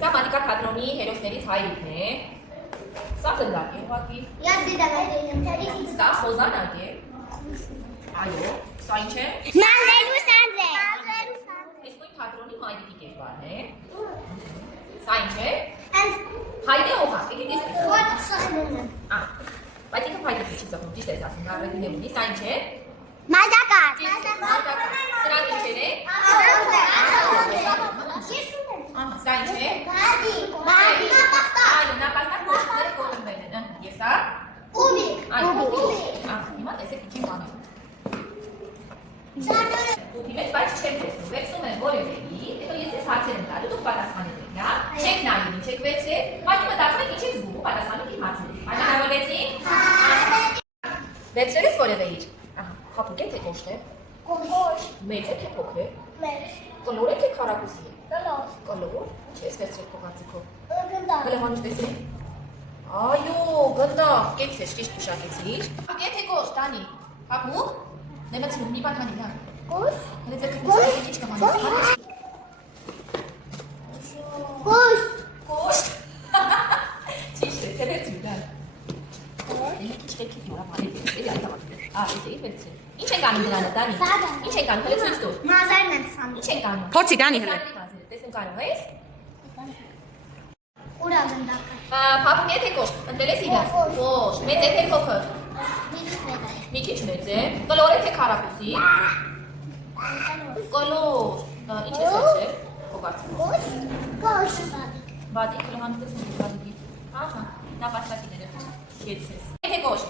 Սա Մանիկա թատրոնի հերոսներից հայրիկն է։ Սա գնդակ է, ուղղակի։ Սա խոզանակ է։ Այո, սա ինչ է։ Իսկ նույն թատրոնի հայրիկի կերպարն է։ Սա ինչ է։ Հայր է օղակ, եկեք ես բայց ինքը հայրիկը չի ծխում, ճիշտ ես ասում, առևին է ունի, սա ինչ է։ Մազակար։ Սրանք ինչեր է։ Սա ինչ է։ Այո, նապաստակ կոշիկները կոտրվել են, ես սա։ Այո, հիմա տեսեք ինչ եմ անում։ Ուտի մեջ բայց չեմ տեսնում, վերցնում եմ որևէի, հետո ես ես հարցեր եմ տալու, դուք պատասխանեք եք, հա։ Չեք նայում, չեք վերցրել, բայց մտածում եք ինչ եք զգում, պատասխանում եք իմ հարցերին։ Պայմանավորվեցինք։ Վերցրել ես որևէ իր։ Հապուկ է թե կոշտ է։ Մեծ է թե փոքր է։ Կլոր է թե քառակուսի է։ Կլոր։ Չես վերցրել քո կարծիքով։ Գլխանիշ տեսեք։ Այո, գնդակ, կեցես, ճիշտ մշակեցիր։ Հապուկ է թե կոշտ, Տանի։ Հապուկ։ Նեմացնում մի բան հանի, լա։ Կոշտ։ Հենց ձեր կոշտ ինչ կամանում։ Կոշտ։ Կոշտ։ Ճիշտ է, թե վերցրու, լա։ Չտեքի դուրա մարի, էլի այդ համար։ Էսի վերցրու։ Ինչ ենք անում դրանը, Տանի։ Ինչ ենք անում, հենց ցույց տուր։ Մազերն են սանում։ Ինչ ենք անում։ Փոցի Տանի հələ։ Տեսնում կարող ես։ Ուրա գնդակը։ Փափուկ է թե կոշտ, ընտրել ես իրար։ Կոշտ, մեծ է թե փոքր։ Մի քիչ մեծ է։ Կլոր է թե քառակուսի։ Կլոր։ Ինչ ես վերցրել։ Քո կարծիքով։ Կոշտ։ Բադի կլոհանը տեսնում բադի։ Ահա, նապաստակիները։ Գեցես։ Թե կոշտ։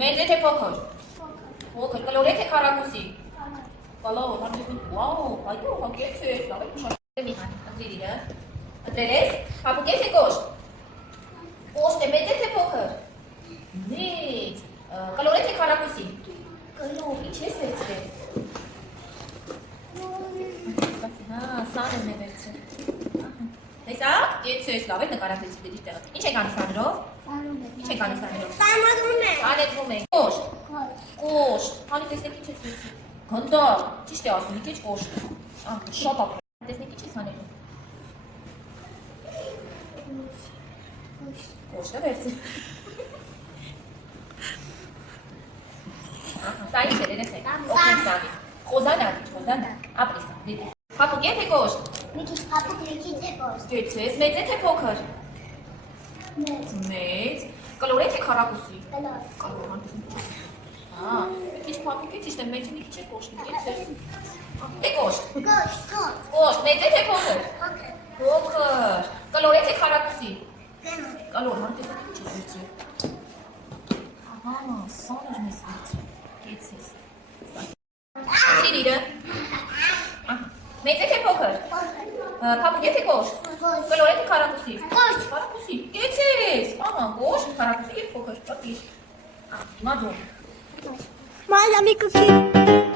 Մեծ է թե փոքր։ Փոքր, կլոր է թե քառակուսի։ Կլոր, հանդիպում։ Վաու, այո, հագեցես, լավ է մշակել մի հատ։ Ընտրել իրը։ Ընտրել ես։ Փափուկ է թե կոշտ։ Կոշտ է, մեծ է թե փոքր։ Մեծ։ Կլոր է թե քառակուսի։ Կլոր, ինչ ես վերցրել։ Հա, սանն է վերցրել։ Տեսա՞ք, կեցես, լավ է նկարագրեցի դեպի տեղը։ Ինչ եք անում սանրով։ Ինչ եք անում սանրով։ Սանեդվում ենք։ Կոշտ։ Կոշտ։ Հանի տեսնեք ինչ ես վերցրել։ Գնդակ, ճիշտ է ասում, մի քիչ կոշտ։ Շատ ապր։ Տեսնեք ինչ ես անելու։ Կոշտ է վերցրել։ Սա ինչ է, երեխեք։ Օգնեք սանի։ Խոզանակ, ապրիսա, դեպի։ Փափուկ է թե կոշտ։ Մի քիչ փափուկ, մի քիչ է կոշտ։ Գեցես, մեծ է թե փոքր։ Մեծ։ Կլոր է թե քառակուսի։ Կլոր, հանդիպում։ Հա, քիչ փափուկ է, ճիշտ է, մեջը մի քիչ է կոշտ, գեցես։ Թե կոշտ։ Կոշտ, մեծ է թե փոքր։ Փոքր։ Կլոր է թե քառակուսի։ Կլոր, հանդիպում ինչ ես վերցրել։ Ահա, սոներ մեզ վերցրել։ Գեցես։ Ինչ իրը։ Մեծ է թե փոքր։ Փափուկ է թե կոշտ։ Կլոր է թե քառակուսի։ Քառակուսի։ Գեցես։ Ահա, կոշտ, քառակուսի եւ փոքր։ Ճիշտ։ Հիմա դու։ Մայլամի կուքի։